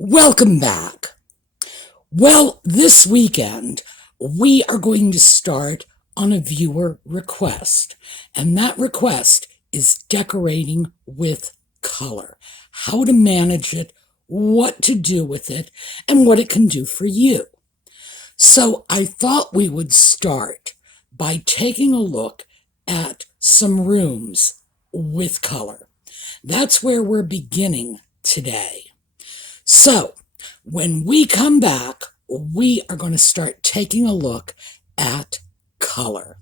Welcome back. Well, this weekend, we are going to start on a viewer request, and that request is decorating with color, how to manage it, what to do with it, and what it can do for you. So I thought we would start by taking a look at some rooms with color. That's where we're beginning today. So, when we come back, we are going to start taking a look at color.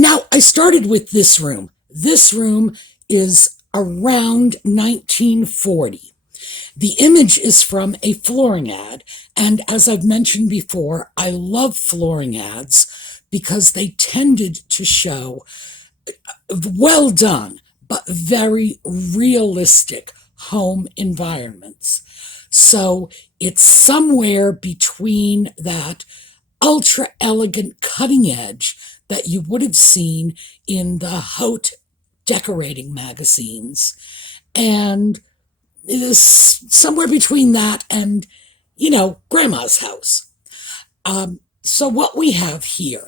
Now, I started with this room. This room is around 1940. The image is from a flooring ad, and as I've mentioned before, I love flooring ads because they tended to show well done, but very realistic home environments. So it's somewhere between that ultra elegant cutting edge that you would have seen in the haute decorating magazines. And it is somewhere between that and, grandma's house. So what we have here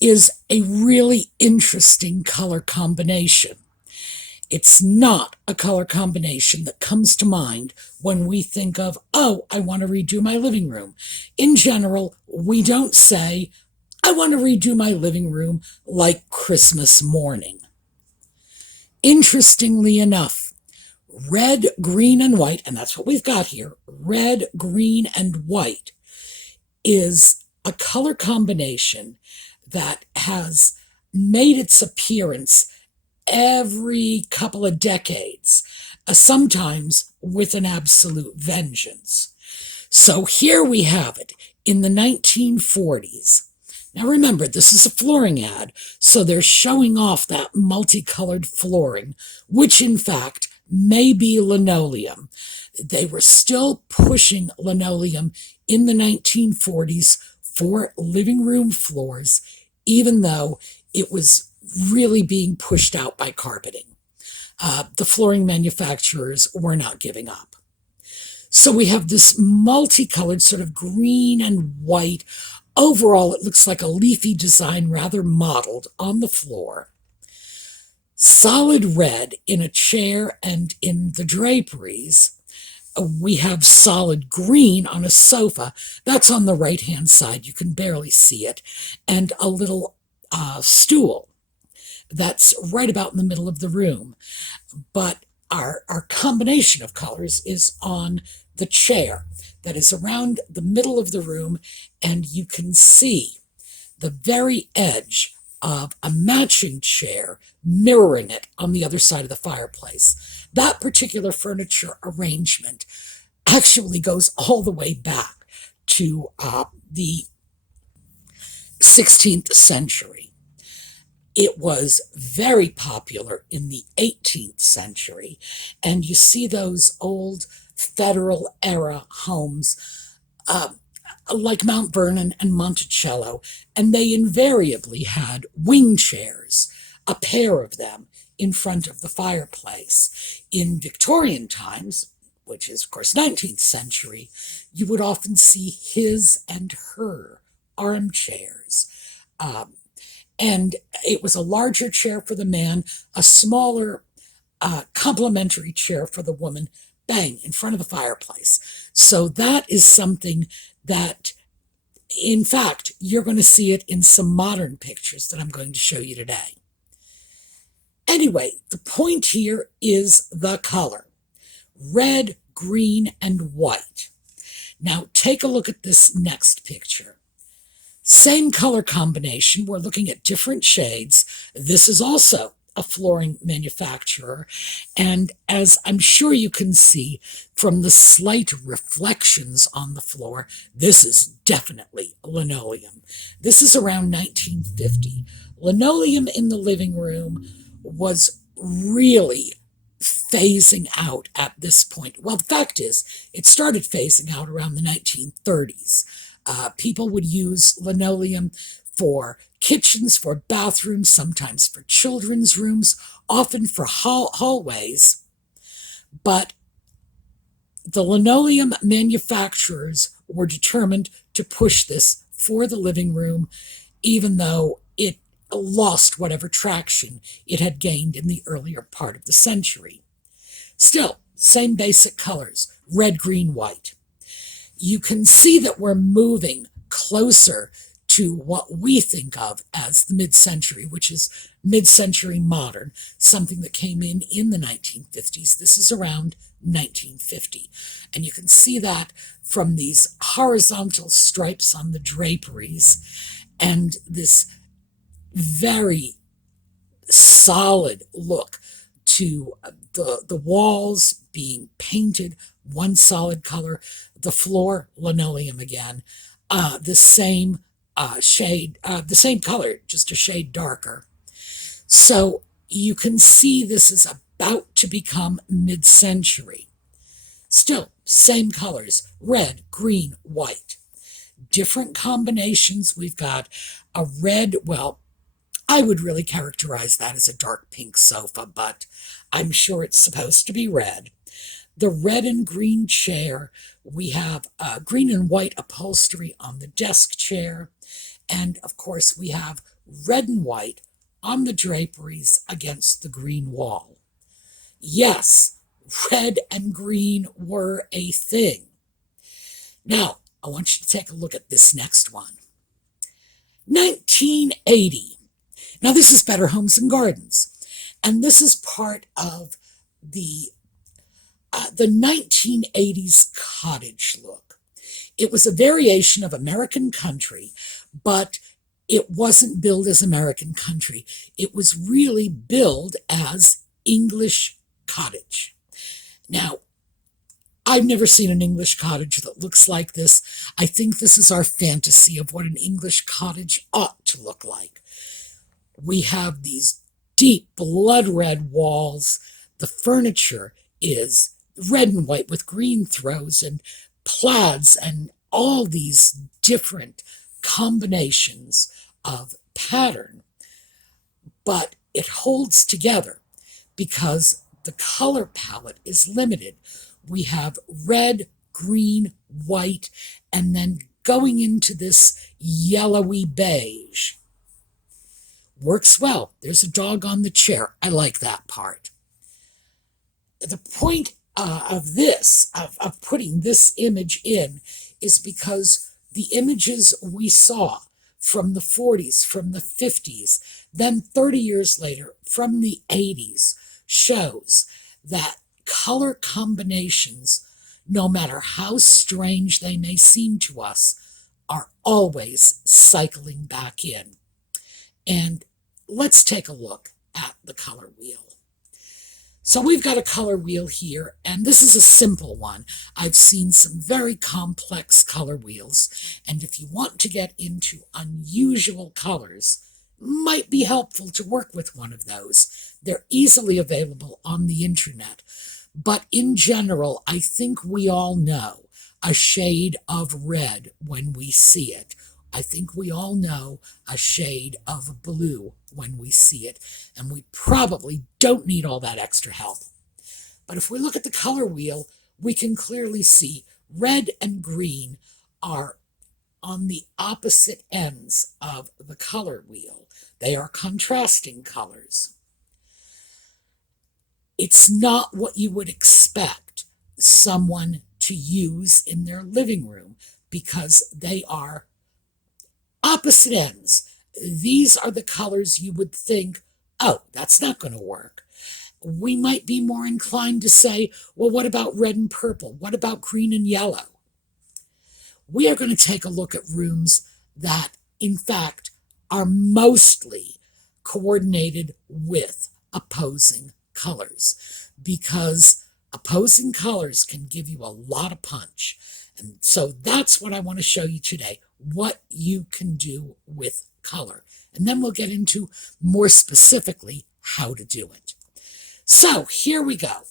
is a really interesting color combination. It's not a color combination that comes to mind when we think of, oh, I want to redo my living room. In general, we don't say, I want to redo my living room like Christmas morning. Interestingly enough, red, green, and white, and that's what we've got here, red, green, and white, is a color combination that has made its appearance every couple of decades, sometimes with an absolute vengeance. So here we have it in the 1940s. Now remember, this is a flooring ad, so they're showing off that multicolored flooring, which in fact may be linoleum. They were still pushing linoleum in the 1940s for living room floors, even though it was really being pushed out by carpeting. The flooring manufacturers were not giving up. So we have this multicolored sort of green and white. Overall, it looks like a leafy design, rather mottled on the floor. Solid red in a chair and in the draperies. We have solid green on a sofa. That's on the right-hand side. You can barely see it. And a little stool that's right about in the middle of the room. But our combination of colors is on the chair that is around the middle of the room, and you can see the very edge of a matching chair mirroring it on the other side of the fireplace. That particular furniture arrangement actually goes all the way back to the 16th century. It was very popular in the 18th century, and you see those old Federal era homes like Mount Vernon and Monticello, and they invariably had wing chairs, a pair of them, in front of the fireplace. In Victorian times, which is of course 19th century, you would often see his and her armchairs. And it was a larger chair for the man, a smaller complementary chair for the woman, bang, in front of the fireplace. So that is something that, in fact, you're going to see it in some modern pictures that I'm going to show you today. Anyway, the point here is the color. Red, green, and white. Now take a look at this next picture. Same color combination. We're looking at different shades. This is also a flooring manufacturer, and as I'm sure you can see from the slight reflections on the floor, this is definitely linoleum. This is around 1950. linoleum in the living room was really phasing out at this point. Well, the fact is, it started phasing out around the 1930s. People would use linoleum for kitchens, for bathrooms, sometimes for children's rooms, often for hallways. But the linoleum manufacturers were determined to push this for the living room, even though it lost whatever traction it had gained in the earlier part of the century. Still, same basic colors, red, green, white. You can see that we're moving closer to what we think of as the mid-century, which is mid-century modern, something that came in the 1950s. This is around 1950. And you can see that from these horizontal stripes on the draperies and this very solid look to the walls being painted one solid color, the floor linoleum again, the same shade, the same color, just a shade darker. So you can see this is about to become mid-century. Still, same colors, red, green, white. Different combinations. We've got a red, well, I would really characterize that as a dark pink sofa, but I'm sure it's supposed to be red. The red and green chair, we have green and white upholstery on the desk chair, and of course we have red and white on the draperies against the green wall. Yes, red and green were a thing. Now, I want you to take a look at this next one. 1980. Now, this is Better Homes and Gardens, and this is part of the 1980s cottage look. It was a variation of American country, but it wasn't billed as American country. It was really billed as English cottage. Now, I've never seen an English cottage that looks like this. I think this is our fantasy of what an English cottage ought to look like. We have these deep blood red walls. The furniture is red and white with green throws and plaids and all these different combinations of pattern. But it holds together because the color palette is limited. We have red, green, white, and then going into this yellowy beige. Works well. There's a dog on the chair. I like that part. The point of this, of putting this image in, is because the images we saw from the 40s, from the 50s, then 30 years later, from the 80s, shows that color combinations, no matter how strange they may seem to us, are always cycling back in. And let's take a look at the color wheel. So we've got a color wheel here, and this is a simple one. I've seen some very complex color wheels, and if you want to get into unusual colors, might be helpful to work with one of those. They're easily available on the internet. But in general, I think we all know a shade of red when we see it. I think we all know a shade of blue when we see it, and we probably don't need all that extra help. But if we look at the color wheel, we can clearly see red and green are on the opposite ends of the color wheel. They are contrasting colors. It's not what you would expect someone to use in their living room because they are opposite ends. These are the colors you would think, oh, that's not going to work. We might be more inclined to say, well, what about red and purple? What about green and yellow? We are going to take a look at rooms that, in fact, are mostly coordinated with opposing colors, because opposing colors can give you a lot of punch. And so that's what I want to show you today, what you can do with color. And then we'll get into more specifically how to do it. So here we go.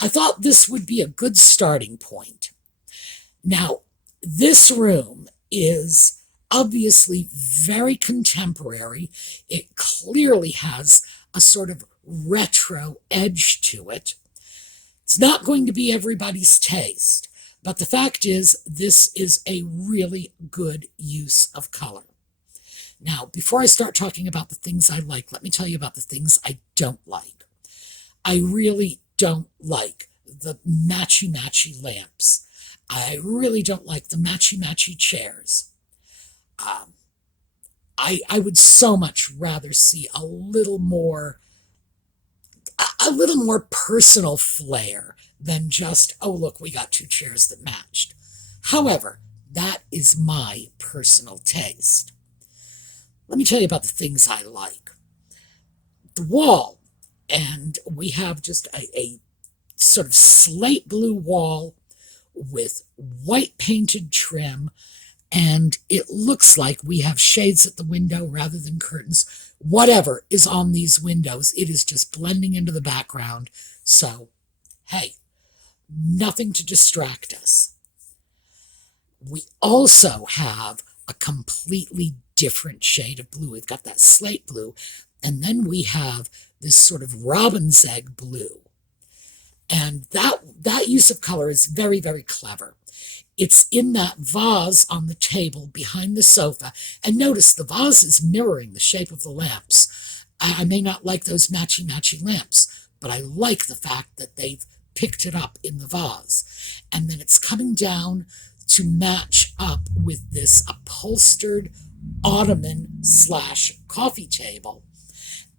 I thought this would be a good starting point. Now, this room is obviously very contemporary. It clearly has a sort of retro edge to it. It's not going to be everybody's taste, but the fact is this is a really good use of color. Now, before I start talking about the things I like, let me tell you about the things I don't like. I really don't like the matchy-matchy lamps. I really don't like the matchy-matchy chairs. I would so much rather see a little more personal flair than just, oh, look, we got two chairs that matched. However, that is my personal taste. Let me tell you about the things I like. The wall, and we have just a sort of slate blue wall with white painted trim, and it looks like we have shades at the window rather than curtains. Whatever is on these windows, it is just blending into the background. So, hey, nothing to distract us. We also have a completely different shade of blue. We've got that slate blue, and then we have this sort of robin's egg blue. And that use of color is very, very clever. It's in that vase on the table behind the sofa. And notice the vase is mirroring the shape of the lamps. I may not like those matchy-matchy lamps, but I like the fact that they've picked it up in the vase. And then it's coming down to match up with this upholstered ottoman/coffee table.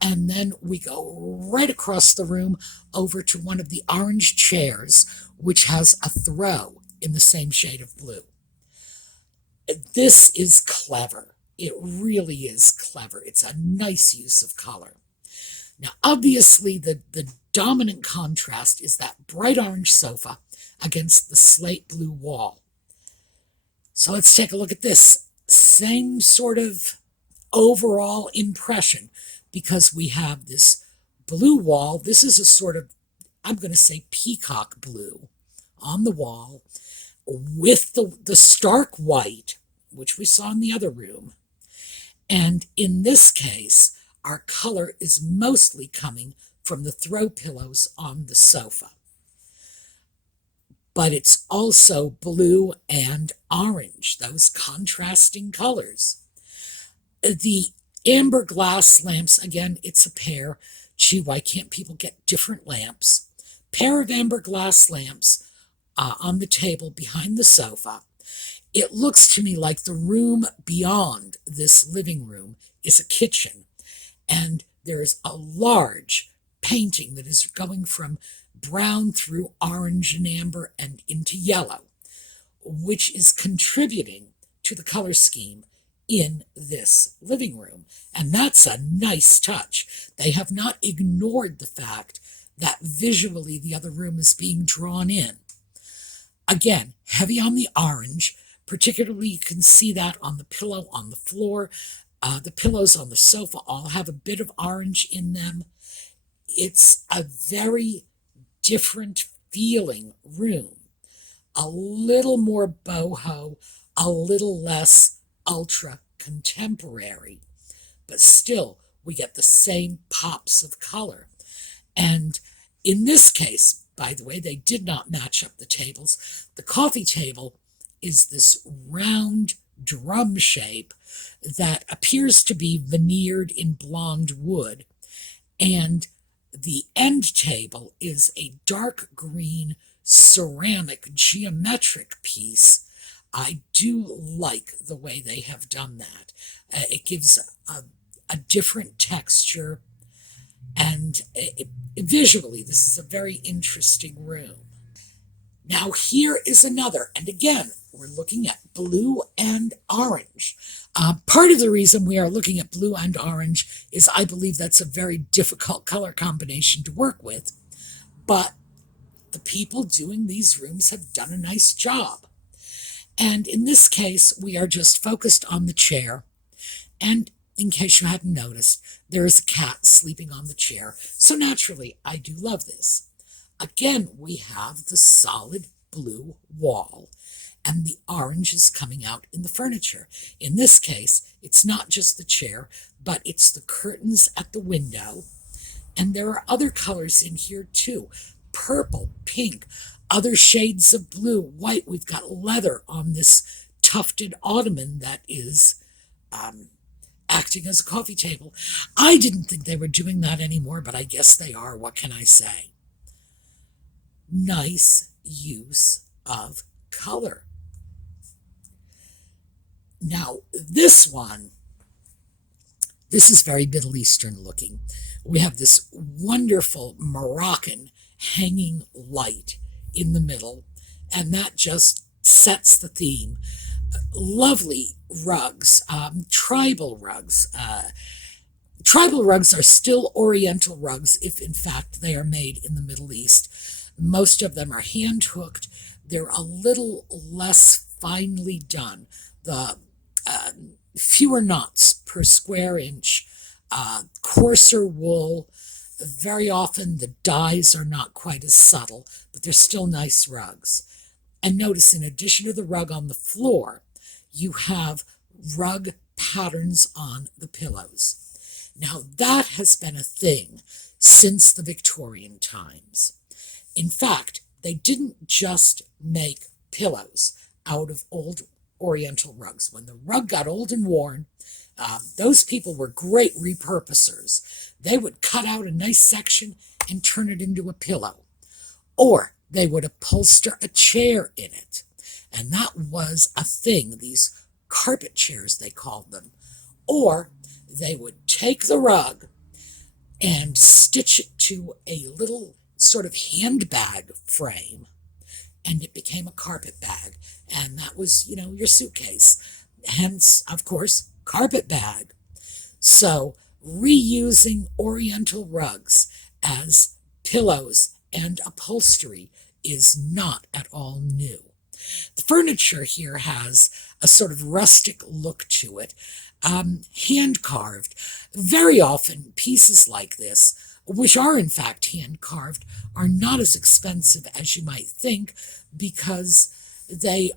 And then we go right across the room over to one of the orange chairs, which has a throw in the same shade of blue. This is clever. It really is clever. It's a nice use of color. Now, obviously, the dominant contrast is that bright orange sofa against the slate blue wall. So let's take a look at this. Same sort of overall impression, because we have this blue wall. This is a sort of, I'm going to say, peacock blue on the wall with the stark white, which we saw in the other room. And in this case, our color is mostly coming from the throw pillows on the sofa. But it's also blue and orange, those contrasting colors. The amber glass lamps, again, it's a pair. Gee, why can't people get different lamps? Pair of amber glass lamps on the table behind the sofa. It looks to me like the room beyond this living room is a kitchen. And there is a large painting that is going from brown through orange and amber and into yellow, which is contributing to the color scheme in this living room. And that's a nice touch. They have not ignored the fact that visually the other room is being drawn in. Again, heavy on the orange, particularly you can see that on the pillow on the floor. The pillows on the sofa all have a bit of orange in them. It's a very different feeling room. A little more boho, a little less ultra contemporary, but still we get the same pops of color. And in this case, by the way, they did not match up the tables. The coffee table is this round drum shape that appears to be veneered in blonde wood, and the end table is a dark green ceramic geometric piece. I do like the way they have done that. It gives a different texture, and visually this is a very interesting room. Now here is another, and again, we're looking at blue and orange. Part of the reason we are looking at blue and orange is I believe that's a very difficult color combination to work with, but the people doing these rooms have done a nice job. And in this case, we are just focused on the chair, and in case you hadn't noticed, there is a cat sleeping on the chair, so naturally I do love this. Again, we have the solid blue wall, and the orange is coming out in the furniture. In this case, it's not just the chair, but it's the curtains at the window. And there are other colors in here too. Purple, pink, other shades of blue, white. We've got leather on this tufted ottoman that is acting as a coffee table. I didn't think they were doing that anymore, but I guess they are. What can I say? Nice use of color. Now, this is very Middle Eastern looking. We have this wonderful Moroccan hanging light in the middle, and that just sets the theme. Lovely rugs, tribal rugs. Tribal rugs are still Oriental rugs if in fact they are made in the Middle East. Most of them are hand hooked. They're a little less finely done. The fewer knots per square inch, coarser wool. Very often the dyes are not quite as subtle, but they're still nice rugs. And notice, in addition to the rug on the floor, you have rug patterns on the pillows. Now, that has been a thing since the Victorian times. In fact, they didn't just make pillows out of old Oriental rugs. When the rug got old and worn, those people were great repurposers. They would cut out a nice section and turn it into a pillow. Or they would upholster a chair in it. And that was a thing, these carpet chairs, they called them. Or they would take the rug and stitch it to a little sort of handbag frame, and it became a carpet bag. And that was, your suitcase. Hence, of course, carpet bag. So reusing Oriental rugs as pillows and upholstery is not at all new. The furniture here has a sort of rustic look to it, hand-carved. Very often, pieces like this, which are in fact hand-carved, are not as expensive as you might think because they're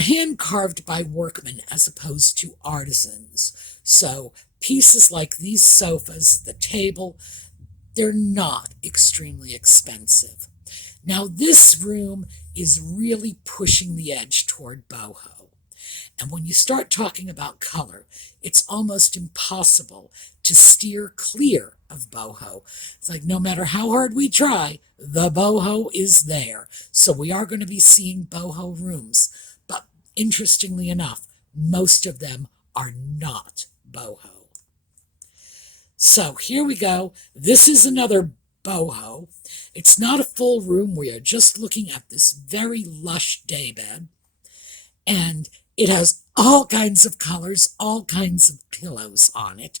hand-carved by workmen as opposed to artisans. So pieces like these sofas, the table, they're not extremely expensive. Now, this room is really pushing the edge toward boho. And when you start talking about color, it's almost impossible to steer clear of boho. It's like no matter how hard we try, the boho is there. So we are going to be seeing boho rooms. But interestingly enough, most of them are not boho. So here we go. This is another boho. It's not a full room. We are just looking at this very lush daybed. And it has all kinds of colors, all kinds of pillows on it,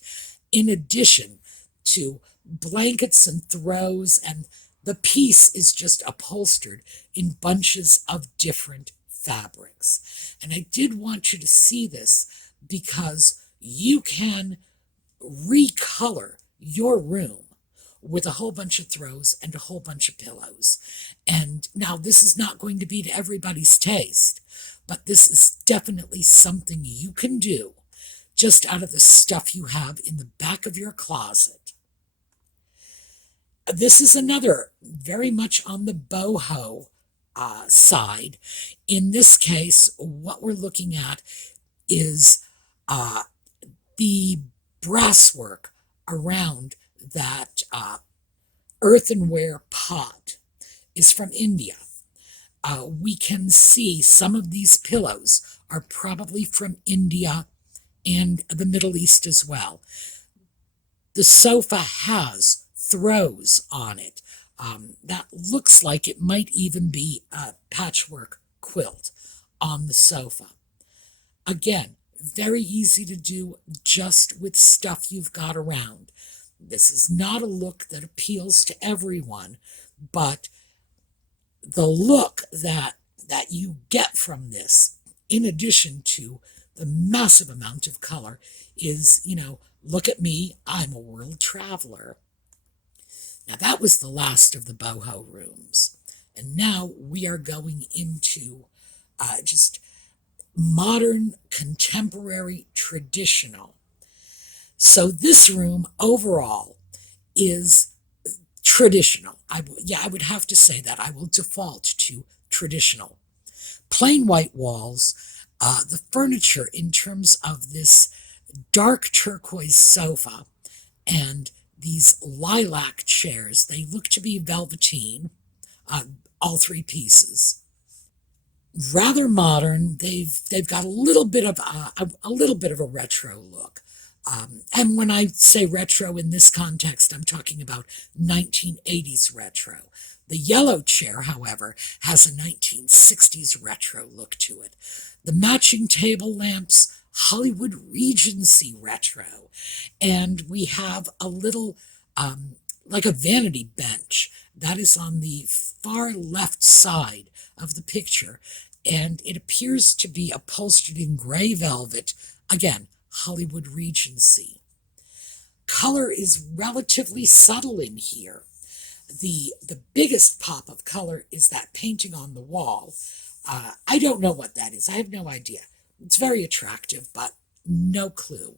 in addition to blankets and throws, and the piece is just upholstered in bunches of different fabrics. And I did want you to see this because you can recolor your room with a whole bunch of throws and a whole bunch of pillows. And now this is not going to be to everybody's taste, but this is definitely something you can do just out of the stuff you have in the back of your closet. This is another very much on the boho side. In this case, what we're looking at is the brasswork around that earthenware pot is from India. We can see some of these pillows are probably from India and the Middle East as well. The sofa has throws on it. That looks like it might even be a patchwork quilt on the sofa. Again, very easy to do just with stuff you've got around. This is not a look that appeals to everyone, but the look that you get from this, in addition to the massive amount of color is, look at me, I'm a world traveler. Now, that was the last of the boho rooms. And now we are going into just modern, contemporary, traditional. So this room overall is traditional. I would have to say that. I will default to traditional. Plain white walls. The furniture in terms of this dark turquoise sofa and these lilac chairs, they look to be velveteen, all three pieces. Rather modern. They've got a little bit of a retro look. And when I say retro in this context, I'm talking about 1980s retro. The yellow chair, however, has a 1960s retro look to it. The matching table lamps, Hollywood Regency retro. And we have a little, like a vanity bench that is on the far left side of the picture. And it appears to be upholstered in gray velvet. Again, Hollywood Regency. Color is relatively subtle in here. The biggest pop of color is that painting on the wall. I don't know what that is. I have no idea. It's very attractive, but no clue.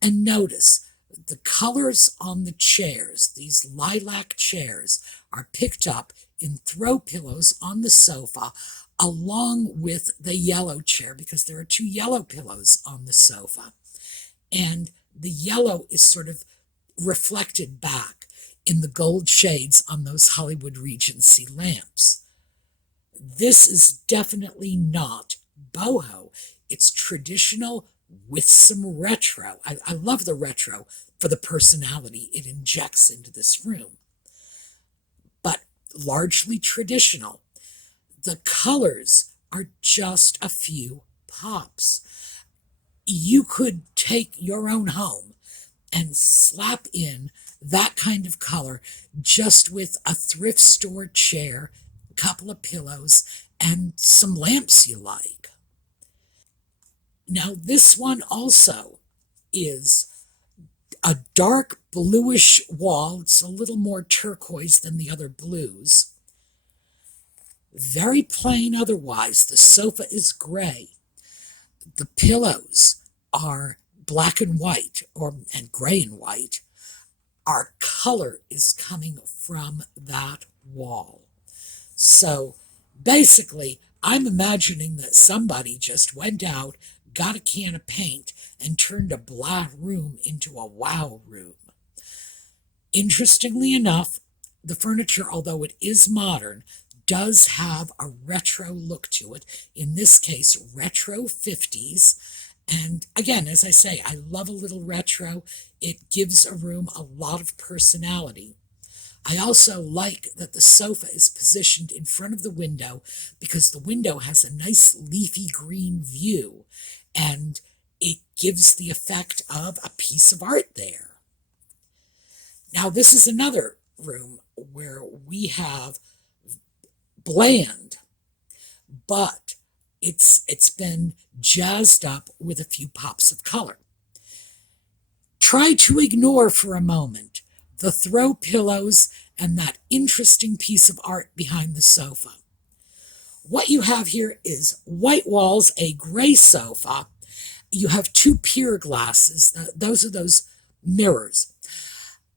And notice the colors on the chairs, these lilac chairs, are picked up in throw pillows on the sofa along with the yellow chair, because there are two yellow pillows on the sofa. And the yellow is sort of reflected back in the gold shades on those Hollywood Regency lamps. This is definitely not boho. It's traditional with some retro. I love the retro for the personality it injects into this room. But largely traditional. The colors are just a few pops. You could take your own home and slap in that kind of color just with a thrift store chair, a couple of pillows, and some lamps you like. Now, this one also is a dark bluish wall. It's a little more turquoise than the other blues. Very plain otherwise. The sofa is gray. The pillows are black and white, and gray and white. Our color is coming from that wall. So basically, I'm imagining that somebody just went out, got a can of paint, and turned a blah room into a wow room. Interestingly enough, the furniture, although it is modern, does have a retro look to it. In this case, retro 50s. And again, as I say, I love a little retro. It gives a room a lot of personality. I also like that the sofa is positioned in front of the window because the window has a nice leafy green view, and it gives the effect of a piece of art there. Now, this is another room where we have bland, but it's been jazzed up with a few pops of color. Try to ignore for a moment the throw pillows and that interesting piece of art behind the sofa. What you have here is white walls, a gray sofa. You have two pier glasses. Those are those mirrors.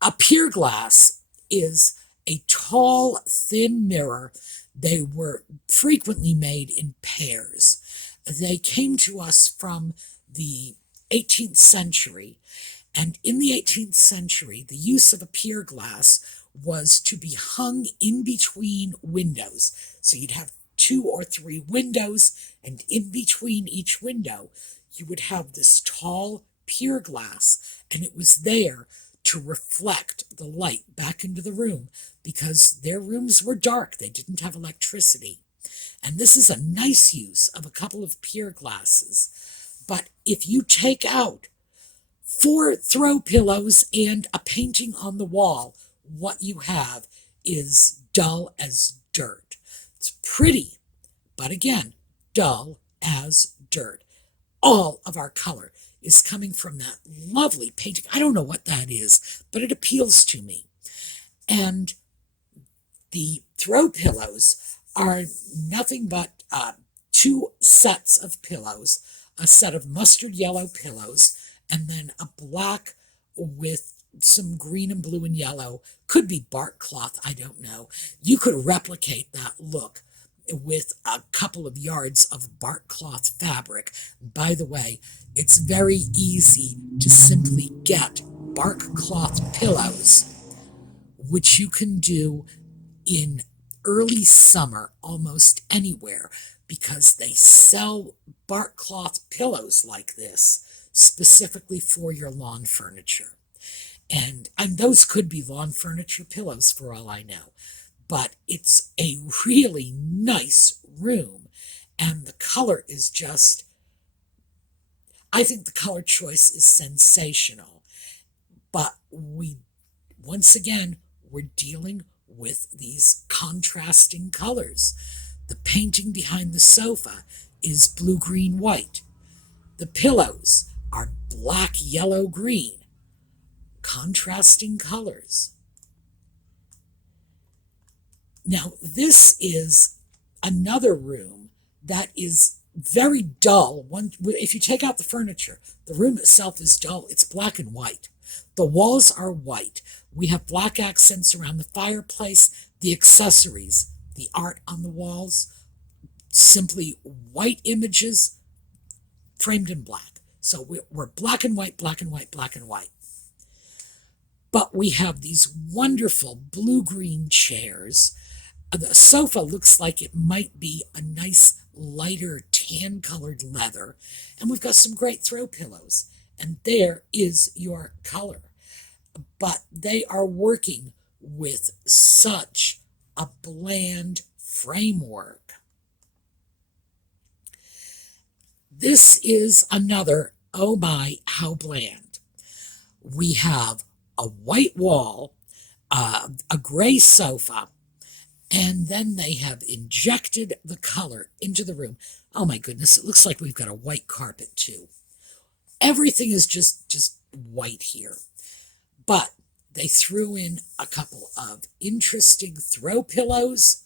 A pier glass is a tall, thin mirror. They were frequently made in pairs. They came to us from the 18th century, and in the 18th century, the use of a pier glass was to be hung in between windows. So you'd have 2 or 3 windows, and in between each window, you would have this tall pier glass, and it was there to reflect the light back into the room because their rooms were dark. They didn't have electricity. And this is a nice use of a couple of pier glasses. But if you take out 4 throw pillows and a painting on the wall, what you have is dull as dirt. It's pretty, but again, dull as dirt. all of our color is coming from that lovely painting. I don't know what that is, but it appeals to me. And the throw pillows are nothing but two sets of pillows, a set of mustard yellow pillows, and then a black with some green and blue and yellow. Could be bark cloth, I don't know. You could replicate that look with a couple of yards of bark cloth fabric. By the way, it's very easy to simply get bark cloth pillows, which you can do in early summer almost anywhere, because they sell bark cloth pillows like this specifically for your lawn furniture. And those could be lawn furniture pillows for all I know. But it's a really nice room, and the color is just, I think the color choice is sensational. But once again, we're dealing with these contrasting colors. The painting behind the sofa is blue, green, white. The pillows are black, yellow, green. Contrasting colors. Now, this is another room that is very dull. If you take out the furniture, the room itself is dull. It's black and white. The walls are white. We have black accents around the fireplace. The accessories, the art on the walls, simply white images framed in black. So we're black and white, black and white, black and white. But we have these wonderful blue-green chairs. The sofa looks like it might be a nice lighter tan-colored leather. And we've got some great throw pillows. And there is your color. But they are working with such a bland framework. This is another, oh my, how bland. We have a white wall, a gray sofa, and then they have injected the color into the room. Oh my goodness, it looks like we've got a white carpet too. Everything is just white here. But they threw in a couple of interesting throw pillows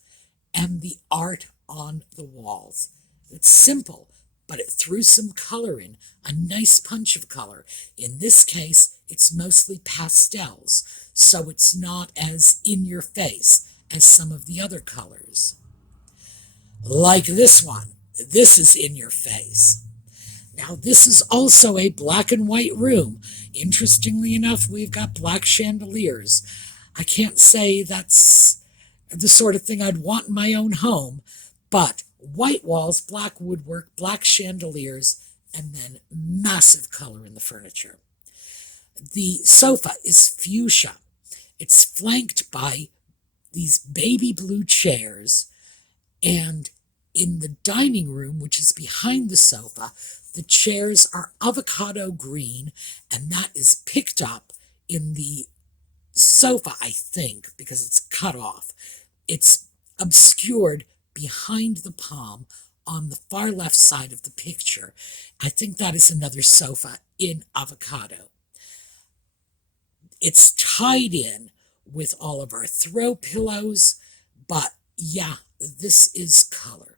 and the art on the walls. It's simple, but it threw some color in, a nice punch of color. In this case, it's mostly pastels, so it's not as in your face as some of the other colors. Like this one. This is in your face. Now, this is also a black and white room. Interestingly enough, we've got black chandeliers. I can't say that's the sort of thing I'd want in my own home, but white walls, black woodwork, black chandeliers, and then massive color in the furniture. The sofa is fuchsia. It's flanked by these baby blue chairs, and in the dining room, which is behind the sofa, the chairs are avocado green, and that is picked up in the sofa, I think, because it's cut off. It's obscured behind the palm on the far left side of the picture. I think that is another sofa in avocado. It's tied in with all of our throw pillows, but yeah, this is color.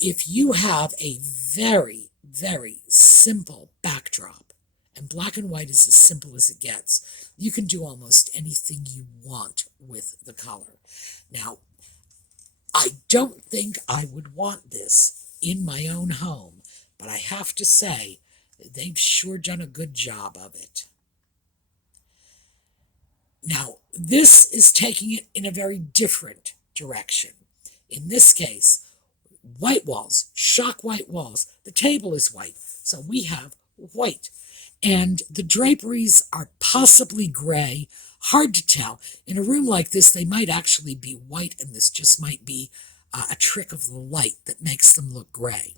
If you have a very, very simple backdrop, and black and white is as simple as it gets, you can do almost anything you want with the color. Now, I don't think I would want this in my own home, but I have to say, they've sure done a good job of it. Now, this is taking it in a very different direction. In this case, white walls, shock white walls. The table is white, so we have white. And the draperies are possibly gray. Hard to tell. In a room like this, they might actually be white, and this just might be a trick of the light that makes them look gray.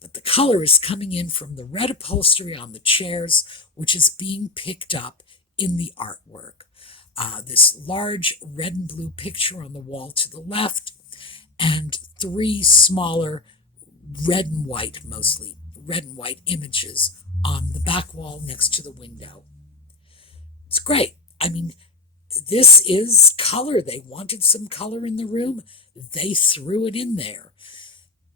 But the color is coming in from the red upholstery on the chairs, which is being picked up in the artwork. This large red and blue picture on the wall to the left, and three smaller red and white, mostly red and white images on the back wall next to the window. It's great. I mean, this is color. They wanted some color in the room. They threw it in there.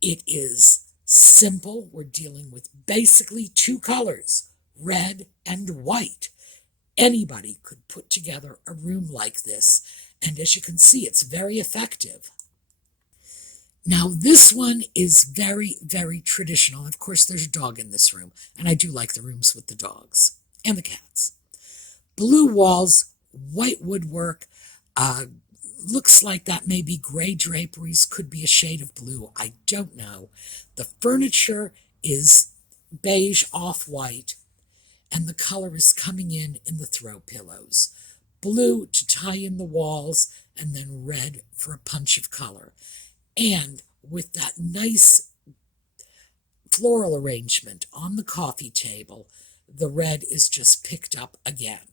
It is simple. We're dealing with basically two colors, red and white. Anybody could put together a room like this. And as you can see, it's very effective. Now, this one is very, very traditional. Of course, there's a dog in this room, and I do like the rooms with the dogs and the cats. Blue walls, white woodwork. Looks like that may be gray draperies, could be a shade of blue. I don't know. The furniture is beige off-white, and the color is coming in the throw pillows. Blue to tie in the walls, and then red for a punch of color. And with that nice floral arrangement on the coffee table, the red is just picked up again.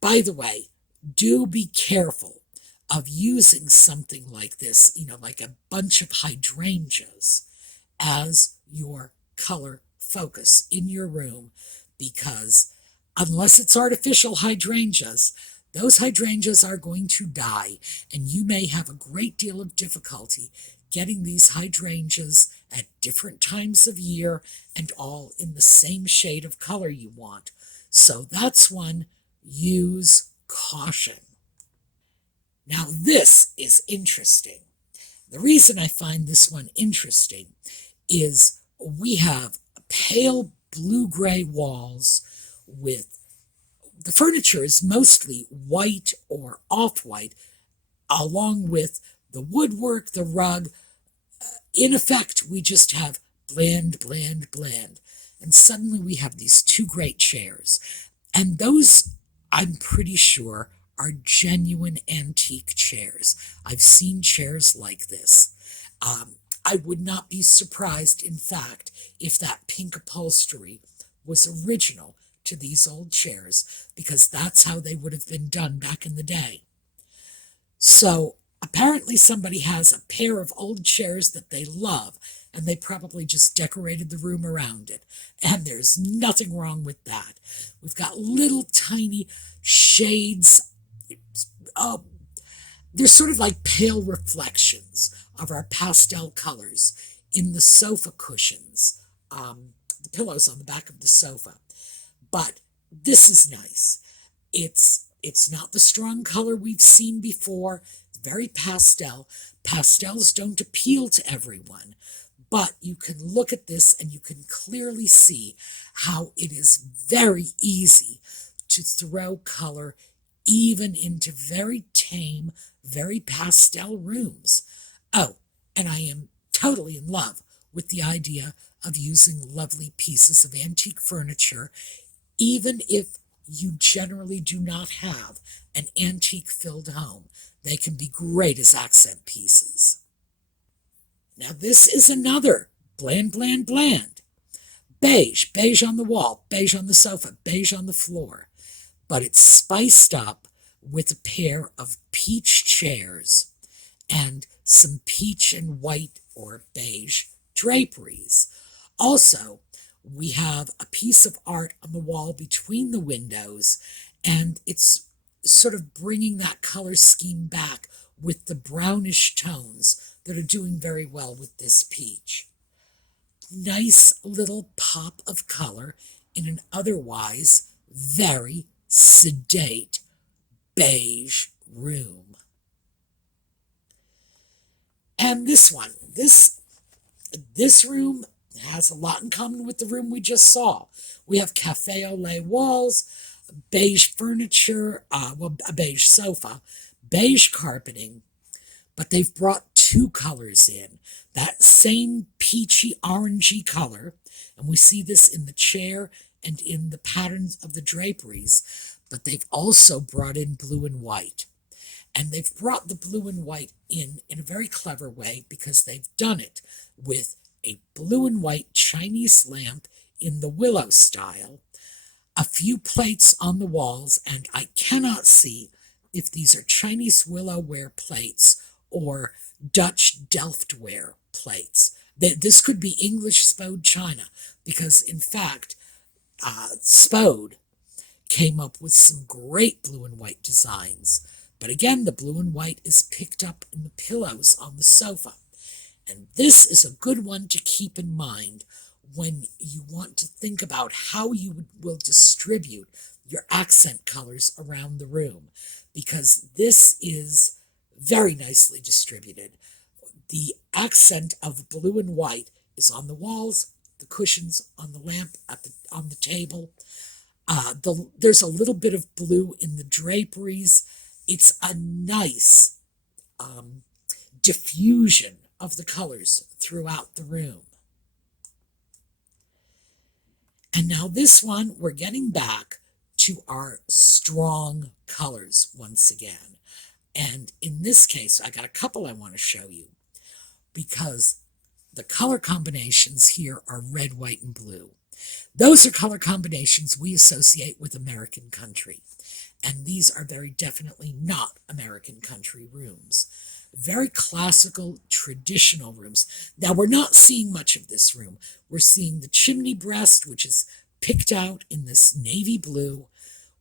By the way, do be careful of using something like this, like a bunch of hydrangeas as your color focus in your room, because unless it's artificial hydrangeas, those hydrangeas are going to die, and you may have a great deal of difficulty getting these hydrangeas at different times of year and all in the same shade of color you want. So that's one, use caution. Now this is interesting. The reason I find this one interesting is we have pale blue-gray walls with the furniture is mostly white or off-white, along with the woodwork, the rug. In effect, we just have bland, bland, bland. And suddenly we have these two great chairs. And those, I'm pretty sure, are genuine antique chairs. I've seen chairs like this. I would not be surprised, in fact, if that pink upholstery was original to these old chairs, because that's how they would have been done back in the day. So apparently somebody has a pair of old chairs that they love, and they probably just decorated the room around it. And there's nothing wrong with that. We've got little tiny shades. They're sort of like pale reflections of our pastel colors in the sofa cushions, the pillows on the back of the sofa. But this is nice. It's not the strong color we've seen before. It's very pastel. Pastels don't appeal to everyone, but you can look at this and you can clearly see how it is very easy to throw color even into very tame, very pastel rooms. Oh, and I am totally in love with the idea of using lovely pieces of antique furniture, even if you generally do not have an antique-filled home. They can be great as accent pieces. Now this is another bland, bland, bland. Beige, beige on the wall, beige on the sofa, beige on the floor. But it's spiced up with a pair of peach chairs and some peach and white or beige draperies. Also, we have a piece of art on the wall between the windows, and it's sort of bringing that color scheme back with the brownish tones that are doing very well with this peach. Nice little pop of color in an otherwise very sedate beige room. And this one, this room has a lot in common with the room we just saw. We have cafe au lait walls, beige furniture, a beige sofa, beige carpeting, but they've brought two colors in. That same peachy orangey color, and we see this in the chair and in the patterns of the draperies, but they've also brought in blue and white. And they've brought the blue and white in a very clever way, because they've done it with a blue and white Chinese lamp in the willow style, a few plates on the walls, and I cannot see if these are Chinese willowware plates or Dutch Delftware plates. This could be English Spode China, because in fact, Spode came up with some great blue and white designs. But again, the blue and white is picked up in the pillows on the sofa. And this is a good one to keep in mind when you want to think about how you will distribute your accent colors around the room, because this is very nicely distributed. The accent of blue and white is on the walls, the cushions, on the lamp, on the table. There's a little bit of blue in the draperies. It's a nice diffusion of the colors throughout the room. And now this one, we're getting back to our strong colors once again. And in this case, I got a couple I want to show you, because the color combinations here are red, white, and blue. Those are color combinations we associate with American country. And these are very definitely not American country rooms. Very classical, traditional rooms. Now, we're not seeing much of this room. We're seeing the chimney breast, which is picked out in this navy blue.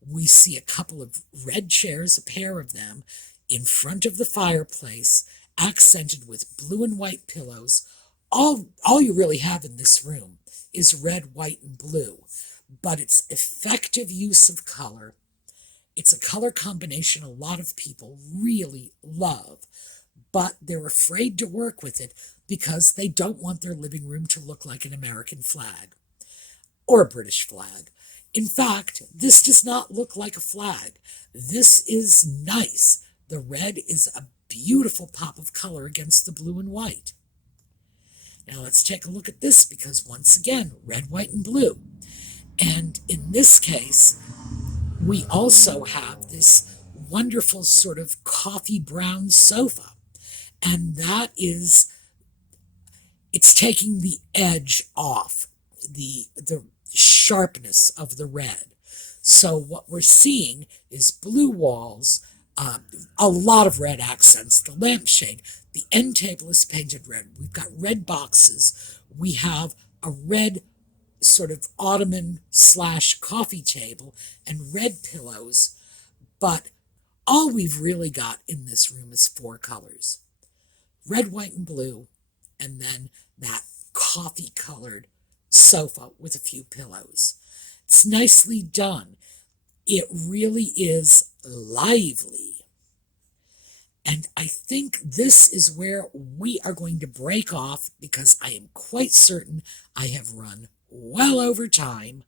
We see a couple of red chairs, a pair of them, in front of the fireplace, accented with blue and white pillows. All you really have in this room is red, white, and blue. But it's effective use of color. It's a color combination a lot of people really love, but they're afraid to work with it because they don't want their living room to look like an American flag or a British flag. In fact, this does not look like a flag. This is nice. The red is a beautiful pop of color against the blue and white. Now let's take a look at this, because once again, red, white, and blue. And in this case, we also have this wonderful sort of coffee brown sofa. And that is, it's taking the edge off, the sharpness of the red. So what we're seeing is blue walls, a lot of red accents, the lampshade, the end table is painted red. We've got red boxes. We have a red sort of ottoman / coffee table and red pillows. But all we've really got in this room is 4 colors. Red, white, and blue, and then that coffee-colored sofa with a few pillows. It's nicely done. It really is lively. And I think this is where we are going to break off, because I am quite certain I have run well over time.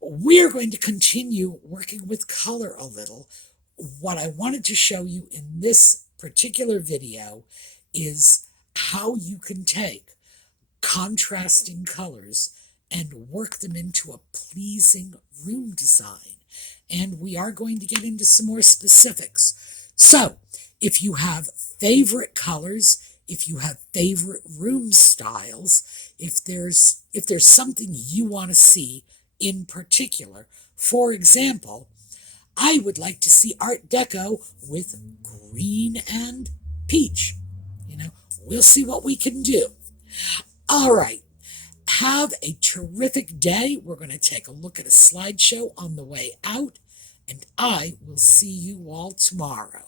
We're going to continue working with color a little. What I wanted to show you in this particular video is how you can take contrasting colors and work them into a pleasing room design. And we are going to get into some more specifics. So, if you have favorite colors, if you have favorite room styles, if there's something you want to see in particular, for example, I would like to see Art Deco with green and peach. We'll see what we can do. All right. Have a terrific day. We're going to take a look at a slideshow on the way out, and I will see you all tomorrow.